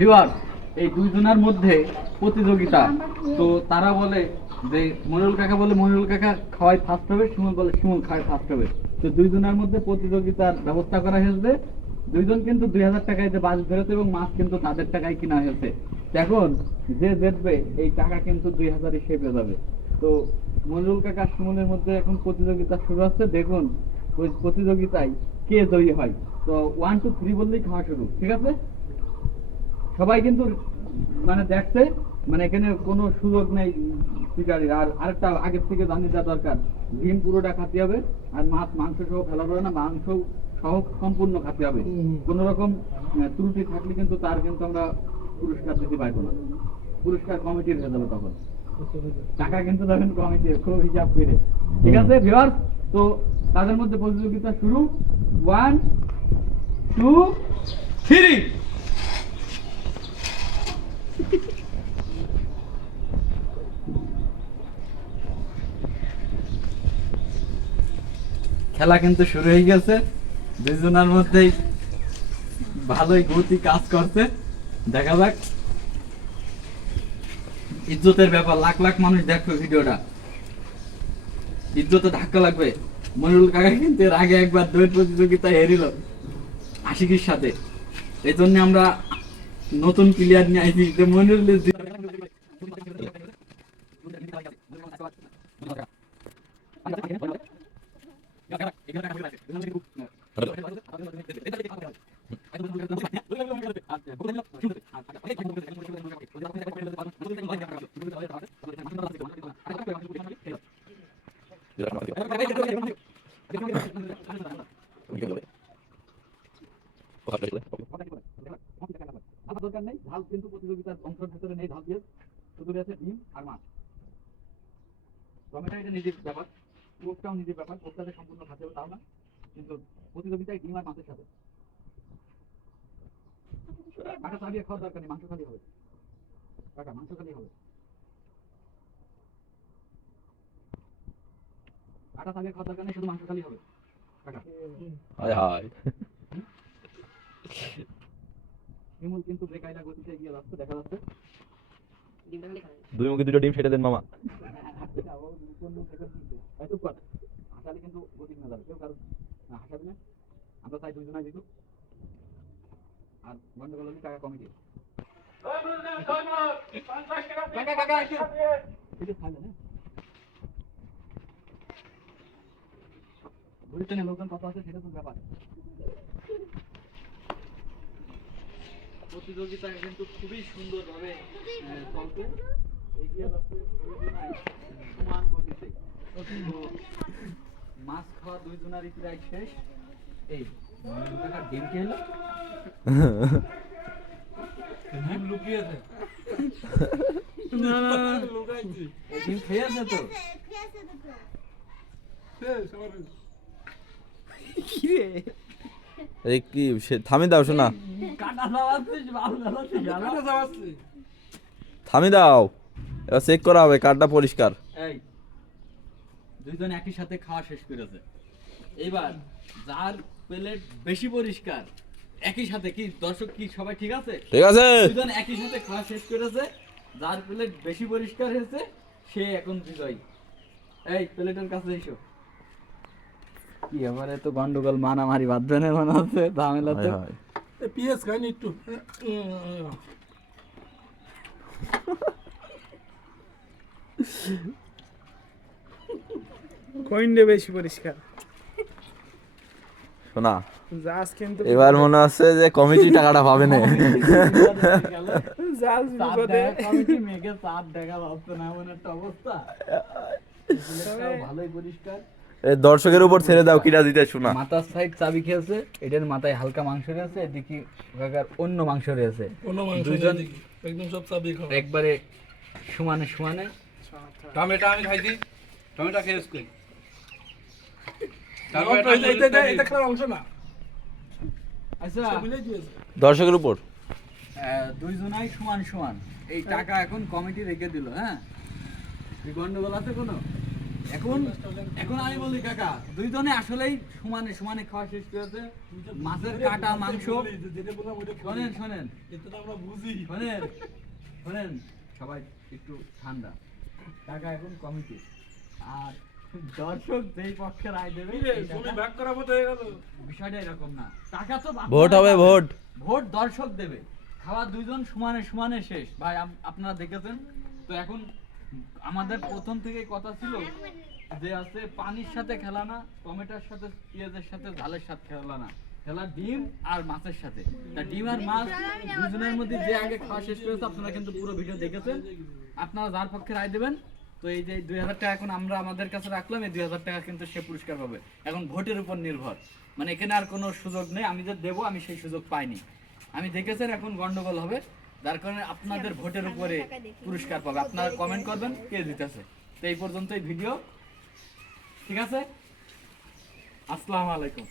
Viewers, এই দুইজনের মধ্যে প্রতিযোগিতা। তো তারা বলে যে মনিরুল কাকা বলে মনিরুল কাকা খাওয়াই ফার্স্ট হবে, শিমুল বলে শিমুল খাওয়াই ফার্স্ট হবে। তো দুইজনের মধ্যে প্রতিযোগিতার ব্যবস্থা করা হয়েছে। দুইজন কিন্তু 2000 টাকায় যে বাস ধরেছে এবং মাছ কিন্তু তাদের টাকায় কিনা হয়েছে। এখন যে জিতবে এই টাকা কিন্তু 2000 হিসেবে যাবে। তো মনিরুল কাকা শিমুলের মধ্যে এখন প্রতিযোগিতা শুরু হচ্ছে। দেখুন ওই প্রতিযোগিতায় কে জয়ী হয়। তো 1 2 3 বললেই খাওয়া শুরু, ঠিক আছে? সবাই কিন্তু মানে দেখছে, মানে এখানে কোনো সুযোগ নেই শিকারির। আর আরেকটা আগের থেকে জানিয়ে দেওয়া দরকার, ডিম পুরোটা খাতে হবে, আর মাছ মাংস সহ ফেলা যাবে না, মাংস সহ সম্পূর্ণ খাতে হবে। কোন রকম ত্রুটি থাকলে কিন্তু তার কিন্তু আমরা পুরস্কার দিতে পারবো না, পুরস্কার কমিটির হয়ে যাবে তখন, টাকা কিন্তু তখন কমিটির, খুব হিসাব করে, ঠিক আছে ভিউয়ার্স? তো তাদের মধ্যে প্রতিযোগিতা শুরু, 1 2 3। খেলা কিন্তু শুরু হয়ে গেছে, দুইজনের মধ্যেই ভালোই গতি কাজ করছে। দেখা যাক, ইজ্জতের ব্যাপার, লাখ লাখ মানুষ দেখবে ভিডিওটা, ইজ্জতে ধাক্কা লাগবে। মনিরুল কাকা কিন্তু এর আগে একবার দৌড় প্রতিযোগিতায় হেরিল আশিকির সাথে। এই জন্য আমরা নতুন প্লেয়ার নিয়ে আইছি যে মনিরুল দরকার নেই, ঢাল কিন্তু প্রতিযোগিতার অংশের ভিতরে নেই, ঢাল দিয়ে শুধু আছে ডিম আর মাছ। টমেটো এটা নিজের ব্যাপার, কোকটাও নিজের ব্যাপার, কোকটাতে সম্পূর্ণ খাতে হবে তাও না, কিন্তু প্রতিযোগিতায় ডিম আর মাছের সাথে। কাকা চালিয়ে খাওয়ার দরকার নেই, মাংস খালি হবে কাকা, মাংস খালি হবে। কাটা চালিয়ে খাওয়ার দরকার নেই, শুধু মাংস খালি হবে কাকা। হায় হায়, শিমুল কিন্তু বেকায়দা গতিতে এগিয়ে যাচ্ছে, দেখা যাচ্ছে। দুই মুখে দুটো ডিম সেটা দেন মামা। হাসালে কিন্তু গতি কমে যাবে, কেউ কারণ হাসাবি না, আমরা চাই দুইজনাই জিতুক। আর গন্ডগোল হলে টাকা কমিটি লোকজন কত আছে সেটা তো ব্যাপার। প্রতিযোগিতা কিন্তু খুবই সুন্দর ভাবে চলছে, এগিয়ে যাচ্ছে সমান গতিতে। মাছ খাওয়া দুইজনারই প্রায় শেষ। এই ডিম কে হলো, ডিম লুকিয়েছে, ডিম খেয়েছে তো এই কি থামি দাও শোনা, থামি দাও, এবার চেক করা হবে কাঠটা পরিষ্কার। এই দুইজন একই সাথে খাওয়া শেষ করেছে, এইবার যার প্লেট বেশি পরিষ্কার, একই সাথে কি দর্শক কি সবাই ঠিক আছে? ঠিক আছে, দুইজন একই সাথে খাওয়া শেষ করেছে, যার প্লেট বেশি পরিষ্কার হয়েছে সে এখন বিজয়ী। এই প্লেটের কাছে এসো। কি এবারে তো গন্ডগোল, মারামারি বাঁধবে না মনে হচ্ছে, ঝামেলা তো। পিএস খাইনি একটু কইন্ডে বেশি পরিষ্কার শোনা। জাজ কিন্তু এবার মনে হচ্ছে যে কমিটি টাকাটা পাবে না। জাজ বিপদে, কমিটি মেঘে চাঁদ দেখা যাচ্ছে না এমন একটা অবস্থা। ভালোই পরিষ্কার। দর্শকের উপর ছেড়ে দাও কিটা দিতে শোনা। মাথার সাইড চাবি খেয়েছে, এটার মাথায় হালকা মাংস রয়েছে, এদিকে কাকার অন্য মাংস রয়েছে, দুইজন একদম সব চাবি খাও একবারে সমানে সমানে। টমেটো আমি খাইছি, টমেটো খেয়েছ কই? এটা খাওয়া অংশ না। আচ্ছা দর্শকের উপর দুইজনাই সমান সমান, এই টাকা এখন কমিটি রেখে দিল। হ্যাঁ, গন্ডগোল আছে কোনো? এখন এখন আমি বলি কাকা দুইজনে আসলেই সমানে সমানে খাওয়া শেষ করেছে মাছের কাটা মাংস শোনেন শোনেন শোনেন শোনেন সবাই একটু ঠান্ডা কাকা এখন কমিটি আর দর্শক যেই পক্ষে রায় দেবে বিষয়টা এরকম না টাকা তো আপনারা ভোট হবে, পাবেন। ভোট। ভোট দর্শক দেবে খাওয়া দুইজন সমানে সমানে শেষ ভাই আপনারা দেখেছেন তো এখন আমাদের প্রথম থেকেই কথা ছিল যে আছে পানির সাথে খেলা না টমেটোর সাথে পেঁয়াজের সাথে ঝালের সাথে খেলা না খেলা ডিম আর মাছের সাথে তা ডিম আর মাছ দুজনের মধ্যে যে আগে খাওয়া শেষ করেছে আপনারা কিন্তু পুরো ভিডিও দেখেছেন আপনারা যার পক্ষে রায় দেবেন তো এই যে 2000 টাকা এখন আমরা আমাদের কাছে রাখলাম এই 2000 টাকা কিন্তু সে পুরস্কার পাবে এখন ভোটের উপর নির্ভর মানে এখানে আর কোনো সুযোগ নেই আমি যে দেবো আমি সেই সুযোগ পাইনি আমি দেখেছেন এখন গন্ডগোল হবে যার কারণে আপনাদের ভোটের উপরে পুরস্কার পাবে আপনারা কমেন্ট করবেন কে জিতেছে তো এই পর্যন্তই ভিডিও ঠিক আছে আসসালামু আলাইকুম